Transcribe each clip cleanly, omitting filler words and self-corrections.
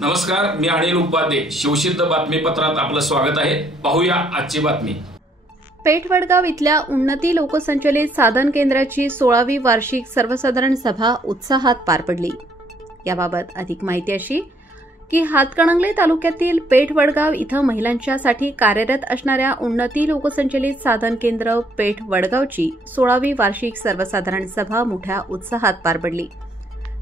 नमस्कार, मी अनिल उपाध्ये. शिवसिद्ध बातमीपत्रात आपलं स्वागत आहे. पाहूया आजची बातमी. पेठ वडगाव इथल्या उन्नती लोकसंचलित साधन केंद्राची 16वी वार्षिक सर्वसाधारण सभा उत्साहात पार पडली. याबाबत अधिक माहिती अशी की हातकणंगले तालुक्यातील पेठ वडगाव इथं महिलांच्यासाठी कार्यरत असणाऱ्या उन्नती लोकसंचलित साधन केंद्र पेठ वडगावची 16वी वार्षिक सर्वसाधारण सभा मोठ्या उत्साहात पार पडली.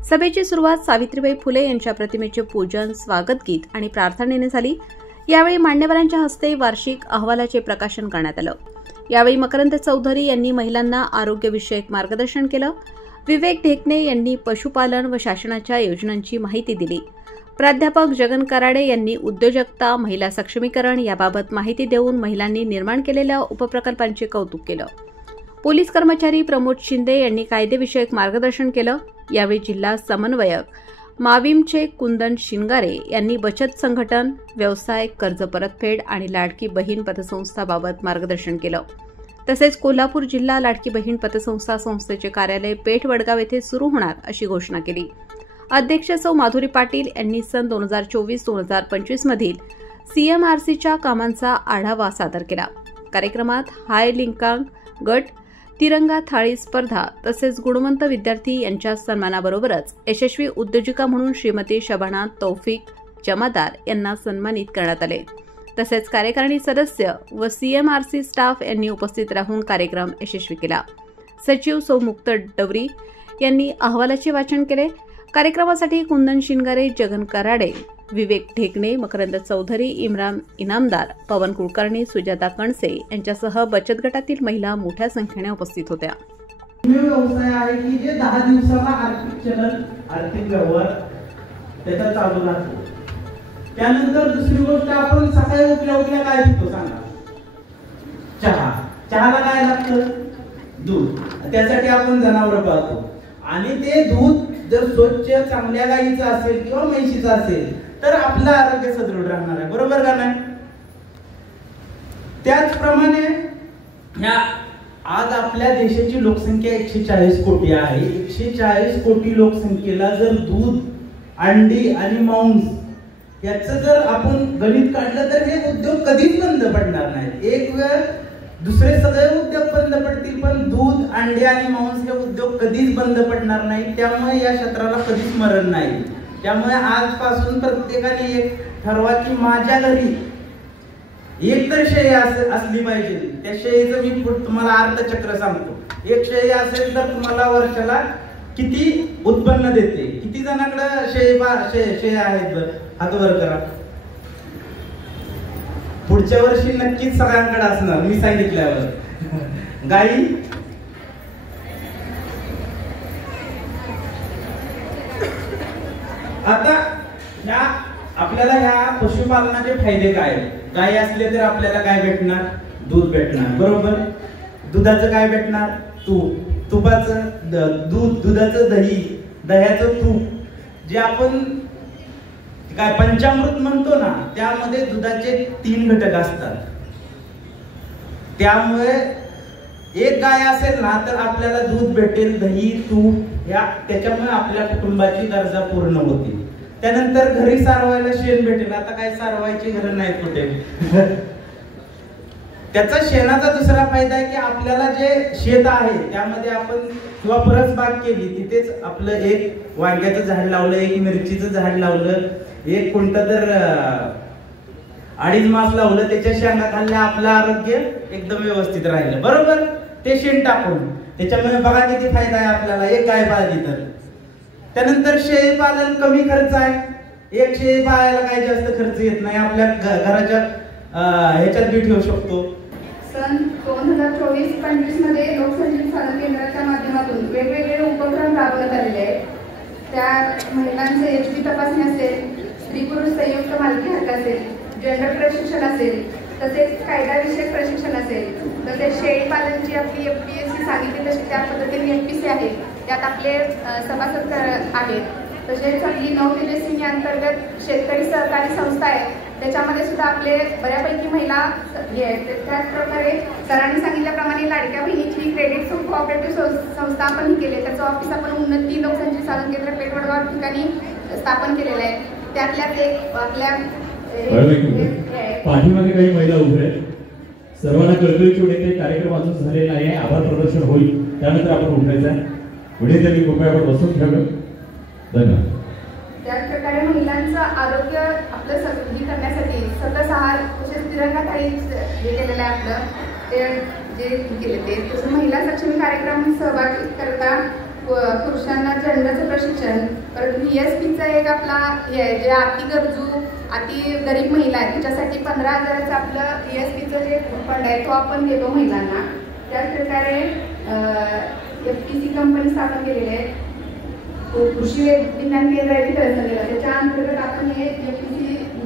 सभेची सुरुवात सावित्रीबाई फुले यांच्या प्रतिमेचे पूजन, स्वागत गीत आणि प्रार्थनेने झाली. यावेळी मान्यवरांच्या हस्ते वार्षिक अहवालाचे प्रकाशन करण्यात आलं. यावेळी मकरंद चौधरी यांनी महिलांना आरोग्यविषयक मार्गदर्शन केलं. विवेक ढेकणे यांनी पशुपालन व शासनाच्या योजनांची माहिती दिली. प्राध्यापक जगन कराडे यांनी उद्योजकता, महिला सक्षमीकरण याबाबत माहिती देऊन महिलांनी निर्माण केलेल्या उपप्रकल्पांचे कौतुक केलं. पोलीस कर्मचारी प्रमोद शिंदे यांनी कायदेविषयक मार्गदर्शन केलं. यावेळी जिल्हा समन्वयक माविमचे कुंदन शिंगारे यांनी बचत संघटन, व्यवसाय, कर्ज परतफेड आणि लाडकी बहीण पतसंस्थाबाबत मार्गदर्शन केलं. तसेच कोल्हापूर जिल्हा लाडकी बहीण पतसंस्था संस्थेचे कार्यालय पेठ वडगाव येथे सुरू होणार अशी घोषणा केली. अध्यक्ष सौ माधुरी पाटील यांनी सन 2024-2025 मधील सीएमआरसीच्या कामांचा आढावा सादर केला. कार्यक्रमात हाय लिंकांग गट, तिरंगा थाळी स्पर्धा तसेच गुणवंत विद्यार्थी यांच्या सन्मानाबरोबरच यशस्वी उद्योजिका म्हणून श्रीमती शबाना तौफिक जमादार यांना सन्मानित करण्यात आले. तसेच कार्यकारिणी सदस्य व सीएमआरसी स्टाफ यांनी उपस्थित राहून कार्यक्रम यशस्वी केला. सचिव सौ मुक्त डवरी यांनी अहवालाचे वाचन केले. कार्यक्रमासाठी कुंदन शिंगारे, जगन कराडे, विवेक ढेकणे, मकरंद चौधरी, इम्रान इनामदार, पवन कुलकर्णी, सुजाता कणसे यांच्यासह बचत गटातील महिला मोठ्या संख्येने उपस्थित होत्या. व्यवसाय आहे की जे 10 दिवसाला आर्थिक व्यवहार त्याचा चालू राहतो. त्यानंतर दुसरी गोष्ट, आपण सकाळी उठल्या काय पितो सांगा? चहाला काय लागतं? दूध. त्यासाठी आपण जनावर पाळतो आणि ते दूध जर स्वच्छ चांगल्या गाईचं असेल किंवा म्हैशीचं असेल तर आपलं आरोग्य सदृढ राहणार आहे. बरोबर का नाही? त्याचप्रमाणे आज आपल्या देशाची लोकसंख्या 140 कोटी आहे. 140 कोटी लोकसंख्येला जर दूध, अंडी आणि मांस याचं जर आपण गणित काढलं तर हे उद्योग कधीच बंद पडणार नाही. एक वेळ दुसरे सगळे उद्योग बंद पडतील पण दूध, अंडे आणि मांस हे उद्योग कधीच बंद पडणार नाही. त्यामुळे या क्षेत्राला कधीच मरण नाही. त्यामुळे आजपासून प्रत्येकाने एक ठरवा की माझ्या घरी एक तर शेळी असली पाहिजे. त्या शेळीचं मी तुम्हाला अर्थचक्र सांगतो. एक शेळी असेल तर तुम्हाला वर्षाला किती उत्पन्न देते? किती जणांकडे शेळी आहेत? हात वर करा. पुढच्या वर्षी नक्कीच सगळ्यांकडे असणार मी सांगितल्यावर. गाई आता आपल्याला ह्या पशुपालनाचे फायदे काय? गाय असले तर आपल्याला काय भेटणार? दूध भेटणार. बरोबर. दुधाचं काय भेटणार? तूप. तुपाचं दूध, दुधाचं दही, दह्याचं तूप, जे आपण काय पंचामृत म्हणतो ना, त्यामध्ये दुधाचे 3 घटक असतात. त्यामुळे एक गाय असेल ना तर आपल्याला दूध भेटेल, दही, तूप, त्याच्यामुळे आपल्या कुटुंबाची गरजा पूर्ण होतील. त्यानंतर घरी सारवायला शेण भेटेल. आता काय सारवायची गरज नाही कुठे. त्याचा शेणाचा दुसरा फायदा आहे की आपल्याला जे शेत आहे त्यामध्ये आपण किंवा परसबाग केली, तिथेच आपलं एक वांग्याचं झाड लावलं, एक मिरचीचं झाड लावलं, एक कोणतं तर 2.5 मास लावलं, त्याच्या शेंगा खाल्ल्या, आपलं आरोग्य एकदम व्यवस्थित राहिलं. बरोबर. ते शेण टाकून त्याच्यामुळे बघा किती फायदा आहे आपल्याला एक गाय पाळली तर. त्यानंतर शेळी पालन कमी खर्च आहे. एक शेळी पाळायला काही जास्त खर्च येत नाही. आपल्या घराच्या ह्याच्यात बी ठेवू शकतो. सन 2024-25 मध्ये लोकसंचलित साधन केंद्राच्या माध्यमातून वेगवेगळे उपक्रम राबवण्यात आलेले आहेत. त्या महिलांचे एचपी तपासणी असेल, स्त्री पुरुष संयुक्त मालकी हक्क असेल, जेंडर प्रशिक्षण असेल, तसेच कायदाविषयक प्रशिक्षण असेल, तसेच शेळी पालनची आपली एफपीएससी सांगितली तशी त्या पद्धतीने एफपीसी आहे, त्यात आपले सभासद आहेत. तसेच आपली नवनिर्देशिनी अंतर्गत शेतकरी सहकारी संस्था आहे, त्याच्यामध्ये सुद्धा आपले बऱ्यापैकी महिला हे आहेत. त्याचप्रकारे सरांनी सांगितल्याप्रमाणे लाडक्या बहिणीची क्रेडिट कोऑपरेटिव्ह संस्था आपण केली. त्याचं ऑफिस आपण उन्नती लोकसंचलित साधन केंद्र पेठ वडगाव ठिकाणी स्थापन केलेलं आहे. त्यातल्याच एक आपल्या पाठीमागे काही महिला उभ्या आहेत. सर्वांना कळतोय की ते कार्यक्रम अजून झालेला नाही आहे. आभार प्रदर्शन होईल, त्यानंतर आपण उठायचं आहे. पुढे तरी कृपया आपण बसून घ्यावं. धन्यवाद. त्याच प्रकारे महिलांचं आरोग्य आपलं समृद्धी करण्यासाठी सकस आहार तसेच तिरंगा थाळी जे केलेलं आहे आपलं ते जे केले ते तसं महिला सक्षमी कार्यक्रम सहभागी करता पुरुषांना झेंडाचं प्रशिक्षण, परत VSPचं एक आपला हे आहे जे अति गरजू अति गरीब महिला आहे त्याच्यासाठी 15,000चं आपलं VSPचं जे फंड आहे तो आपण देतो महिलांना. त्याच प्रकारे FPC कंपनी स्थापन केलेली आहे, कृषी विज्ञान केंद्र आहे तिथे त्याच्या अंतर्गत आपण हे FPC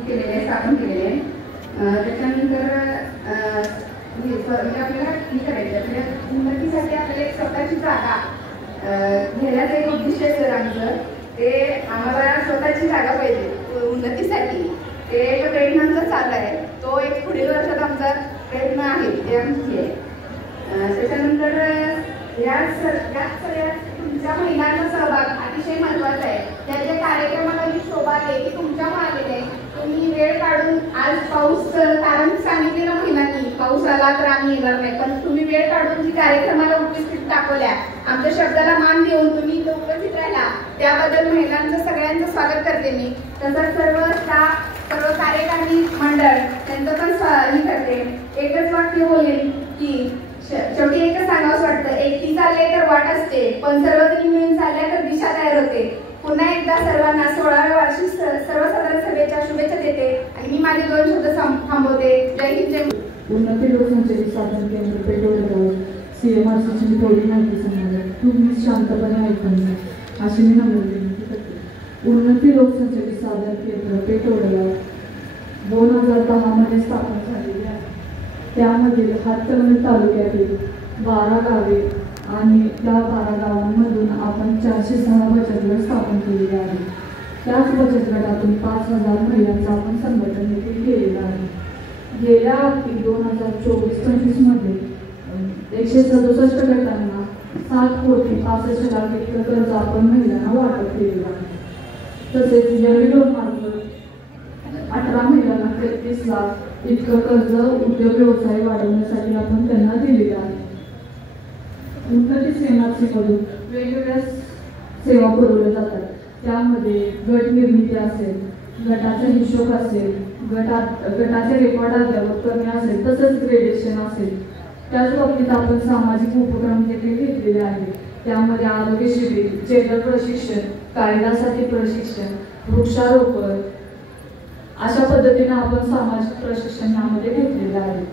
केलेले आहे, स्थापन केलेले आहे. त्याच्यानंतर आपल्याला हे करायचं आपल्या उन्नतीसाठी आपल्याला एक स्वतःची जागा घेण्याचं एक उद्दिष्ट आहे सर आमचं. ते आम्हाला स्वतःची जागा पाहिजे उन्नतीसाठी. ते एक प्रयत्न आमचा चालू आहे, तो एक पुढील वर्षात आमचा प्रयत्न आहे ते आमची आहे. त्याच्यानंतर या सगळ्या तुमच्या महिलांचा सहभाग अतिशय महत्त्वाचा आहे. त्या ज्या कार्यक्रमाला जी शोभा आहे ती तुमच्यामुळे आलेली आहे. तुम्ही वेळ काढून आज पाऊस कारण सांगितलेलं महिलांनी पाऊस आला तर आम्ही येणार नाही, पण तुम्ही वेळ काढून जी कार्यक्रमाला उपस्थित दाखवल्या आमच्या शब्दाला मान देऊन तुम्ही इथं उपस्थित राहिला त्याबद्दल महिलांचं सगळ्यांचं स्वागत करते मी. तसंच सर्व कार्यकारी मंडळ त्यांचं पण हे करते. एकच वाक्य बोलेन की शेवटी एकच सांगावंच वाटतं, एकटी चालले तर वाट असते पण सर्वजणी मिळून चालल्या तर दिशा तयार होते. पुन्हा एकदा सर्वांना 16व्या वार्षिक सर्वसाधारण सभेच्या शुभेच्छा देते आणि मी माझे 2 शब्द थांबवते. जय हिंद जय. उन्नती लोकसंख्येचे साधन केंद्र पेटवडगाव CMRCची मी थोडी माहिती सांगणार. तुम्ही शांतपणे ऐकून घ्या अशी मी नमूद करते. उन्नती लोकसंख्येचे साधन केंद्र पेटवडगाव 2010 मध्ये स्थापन झालेले आहे. त्यामधील हातकणंगले तालुक्यातील 12 गावे आणि त्या 12 गावांमधून आपण 406 बचत गट स्थापन केलेले आहे. त्याच बचत गटातून 5,000 महिलांचं आपण संघटन देखील केलेलं आहे. गेल्या 2024-25 मध्ये 167 गटांना 7,65,00,000 इतकं कर्ज आपण महिलांना वाटप केलेलं आहे. तसेच जरी लोन मार्फत 18 महिलांना 33 लाख इतकं कर्ज उद्योग व्यवसाय वाढवण्यासाठी आपण त्यांना दिलेलं आहे. उन्नती CMRCमधून वेगवेगळ्या सेवा पुरवल्या जातात. त्यामध्ये गट निर्मिती असेल, गटाचा हिशोब असेल, गटाचे रेकॉर्ड अद्यावत करणे असेल, तसंच ग्रेडेशन असेल. त्याच बाबतीत आपण सामाजिक उपक्रम देखील घेतलेले आहेत. त्यामध्ये आरोग्य शिबिर, जेंडर प्रशिक्षण, कायद्यासाठी प्रशिक्षण, वृक्षारोपण अशा पद्धतीने आपण सामाजिक प्रशिक्षण यामध्ये घेतलेले आहे.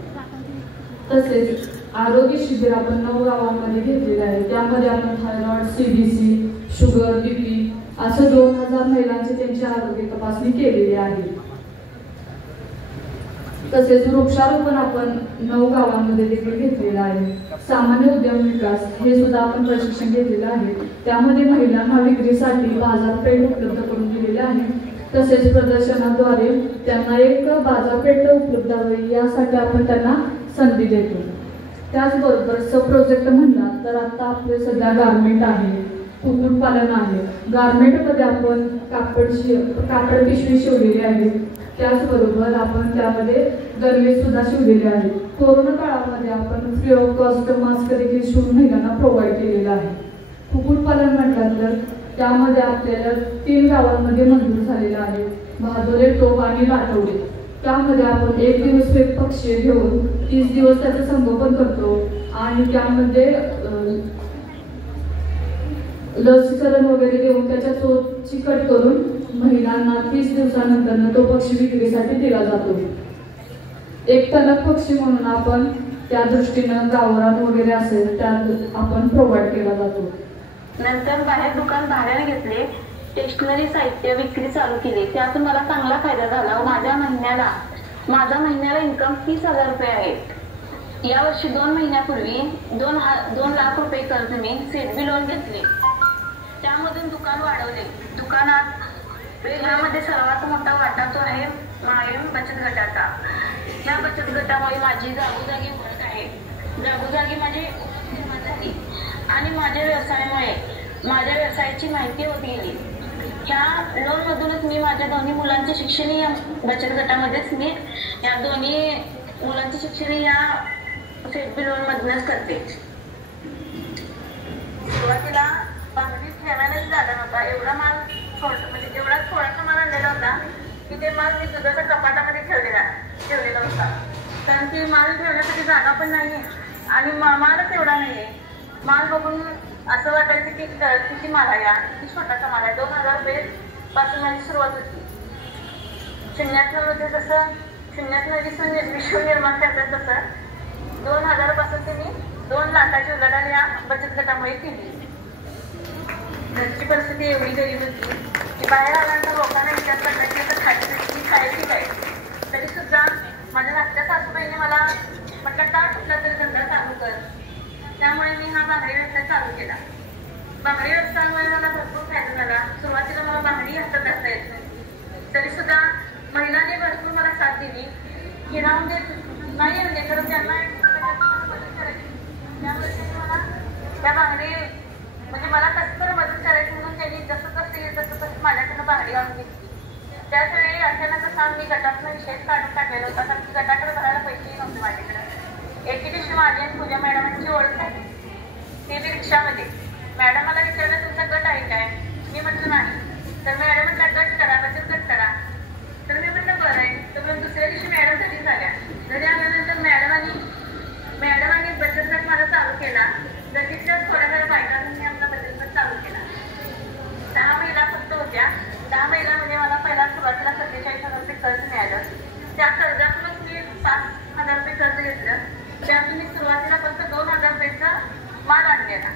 तसेच आरोग्य शिबिर आपण 9 गावांमध्ये घेतलेले आहे. त्यामध्ये आपण थायरॉइड, CBC, शुगर, BP असं 2000 महिलांची त्यांची आरोग्य तपासणी केलेली आहे. तसेच वृक्षारोपण आपण 9 गावांमध्ये देखील घेतलेलं आहे. सामान्य उद्यम विकास हे सुद्धा आपण प्रशिक्षण घेतलेलं आहे. त्यामध्ये महिलांना विक्रीसाठी बाजारपेठ उपलब्ध करून दिलेली आहे. तसेच प्रदर्शनाद्वारे त्यांना एक बाजारपेठ उपलब्ध व्हावी यासाठी आपण त्यांना संधी देतो. त्याचबरोबर प्रोजेक्ट म्हणला तर आता आपले सध्या गारमेंट आहे, कुक्कुटपालन आहे. गारमेंटमध्ये आपण कापड पिशवी शिवलेली आहे. त्याचबरोबर आपण त्यामध्ये गणवेश सुद्धा शिवलेले आहे. कोरोना काळामध्ये आपण फ्री ऑफ कॉस्ट मास्क देखील शिवून महिलांना प्रोव्हाइड केलेलं आहे. कुक्कुटपालन म्हटलं तर त्यामध्ये आपल्याला 3 गावांमध्ये मंजूर झालेलं आहे, भादोरे, टोप आणि लाटवडे. त्यामध्ये आपण 1 दिवस एक पक्षी घेऊन 30 दिवस त्याचं संगोपन करतो आणि त्यामध्ये लसीकरण वगैरे देऊन त्याच्या चोची कट करून महिलांना 30 दिवसानंतर तो पक्षी विक्रीसाठी दिला जातो. एक तलक पक्षी म्हणून आपण त्या दृष्टीनं गावरान वगैरे असेल त्यात आपण प्रोव्हाइड केला जातो. नंतर बाहेर दुकान भाड्याने घेतले, स्टेशनरी साहित्य विक्री चालू केली. त्यातून मला चांगला फायदा झाला. माझा महिन्याला इन्कम 30,000 रुपये आहे. यावर्षी 2 महिन्यापूर्वी 2 लाख रुपये कर्ज मी SEDBI लोन घेतले. त्यामधून दुकान वाढवले. दुकानात वेगळ्यामध्ये सर्वात मोठा वाटा तो आहे मायम बचत गटाचा. या बचत गटामुळे माझी जागोजागी ओळख आहे. जागोजागी माझी निर्माण झाली आणि माझ्या व्यवसायामुळे माझ्या व्यवसायाची माहिती होत गेली. ह्या लोन मधूनच मी माझ्या दोन्ही मुलांचे शिक्षण या बचत गटामध्येच मी या दोन्ही मुलांचे शिक्षण या सेफबी लोन मधूनच करते. सुरुवातीला बांगडी ठेवायलाच जागा नव्हता. एवढा माल म्हणजे जेवढा थोडासा माल आणलेला होता की ते माल मी दुधाच्या कपाटामध्ये ठेवलेला होता. कारण की माल ठेवण्यासाठी जागा पण नाही आणि मालच एवढा नाहीये. माल बघून असं वाटायचं की किती माल आहे, किती छोटासा माल आहे. 2000 रुपये पासून माझी सुरुवात होती. शून्यातनं जसं शून्यातनं विश्व निर्माण करतात तसं 2000 पासून त्यांनी 2 लाखाची उलाढाल या बचत गटामुळे केली. घरची परिस्थिती एवढी गरीब होती की बाहेर आल्यानंतर लोकांना विचार करण्याची तर खायची काय. तरी सुद्धा माझ्या धाकट्या सासूबाईने मला म्हटलं का कुठला तरी धंदा चालू कर. त्यामुळे मी हा बांगडी व्यवसाय चालू केला. बांगडी व्यवसायामुळे मला भरपूर फायदा झाला. सुरुवातीला मला बांगडी हातात धरता येत नाही, तरी सुद्धा महिलांनी भरपूर मला साथ दिली की राहून देत नाही म्हणजे तर त्यांना मदत करायची. त्यामुळे त्यांनी मला त्या बांगडी म्हणजे मला कसं तर मदत करायची म्हणून त्यांनी जसं कसं येईल तसं माझ्याकडनं बांगडी आणून घेतली. त्याच वेळी अचानक असा मी गटातून विषय काढून टाकलेला होता, कारण की गटाकडे भरायला पैसेही नव्हते माझ्याकडे. एके दिवशी माझी आणि पूजा मॅडमांची ओळख झाली. ते बी रिक्षामध्ये. मॅडम मला विचारलं तुमचा गट आहे काय. मी म्हटलं नाही. तर मॅडम म्हटलं गट करा, बचत गट करा. तर मी म्हटलं बरं आहे. तर मग दुसऱ्या दिवशी मॅडम घरी झाल्या. घरी आल्यानंतर मॅडमांनी बचत गट मला चालू केला. लगेचच्या थोड्या बायकांनी मी आपला बचत गट चालू केला. 10 महिला फक्त होत्या. 10 महिलांमध्ये मला पहिला सुरुवातीला 47,000 रुपये कर्ज मिळालं. त्या कर्जातूनच मी 5,000 रुपये कर्ज घेतलं. त्यातून मी सुरुवातीला फक्त 2,000 रुपयाचा माल आणलेला.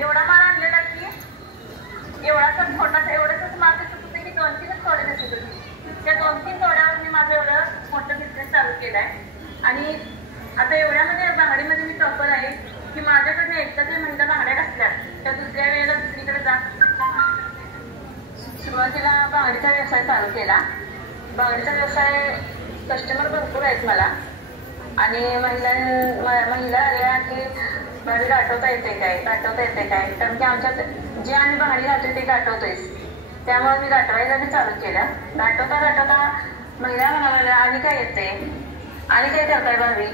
एवढा माल आणलेला की एवढाच माल दिसत होते की 2-3 तोडे दिसत होते. त्या 2-3 तोड्यावर मी माझं एवढं मोठं बिझनेस चालू केलाय. आणि आता एवढ्यामध्ये बांगडीमध्ये मी टॉपर आहे की माझ्याकडनं एकदा ते म्हणता बांगड्या घातल्या त्या दुसऱ्या वेळेला दुसरीकडे जात. सुरुवातीला बांगडीचा व्यवसाय चालू केला. बांगडीचा व्यवसाय कस्टमर भरपूर आहेत मला. आणि महिला आल्या की बांगडी गाठवता येते काय. कारण की आमच्यात जे आम्ही बांगडी घालतोय ते गाठवतोय. त्यामुळे मी गाठवायला बी चालू केलं. गाठवता महिला म्हणाला आणि काय येते आणि काय करताय भाभी.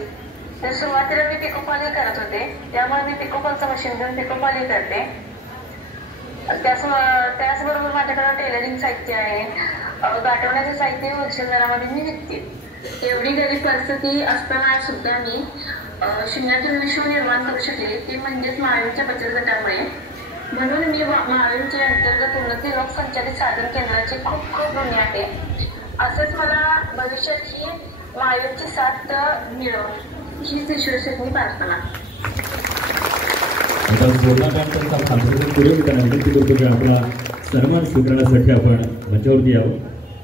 तर सुरुवातीला मी पिकोफॉलही करत होते. त्यामुळे मी पिकोफॉलचं मशीन घेऊन पिकोफॉलही करते. त्याचबरोबर माझ्याकडे टेलरिंग साहित्य आहे. गाठवण्याचं साहित्य होलसेल दरामध्ये मी विकते. एवढी गरीब परिस्थिती असताना सुद्धा मी शून्यातून विश्व निर्माण करू शकले. ते म्हणजेच महावीरच्या बचत गटामुळे. म्हणून मी महावीरच्या अंतर्गत उन्नती लोकसंचालित साधन केंद्राचे खूप खूप ऋणी आहे. असंच मला भविष्याची महावीरची साथ मिळवून हीच ईश्वरचरणी प्रार्थना. पुढे आपला सन्मान स्वीकारण्यासाठी आपण मंचावरती यावं.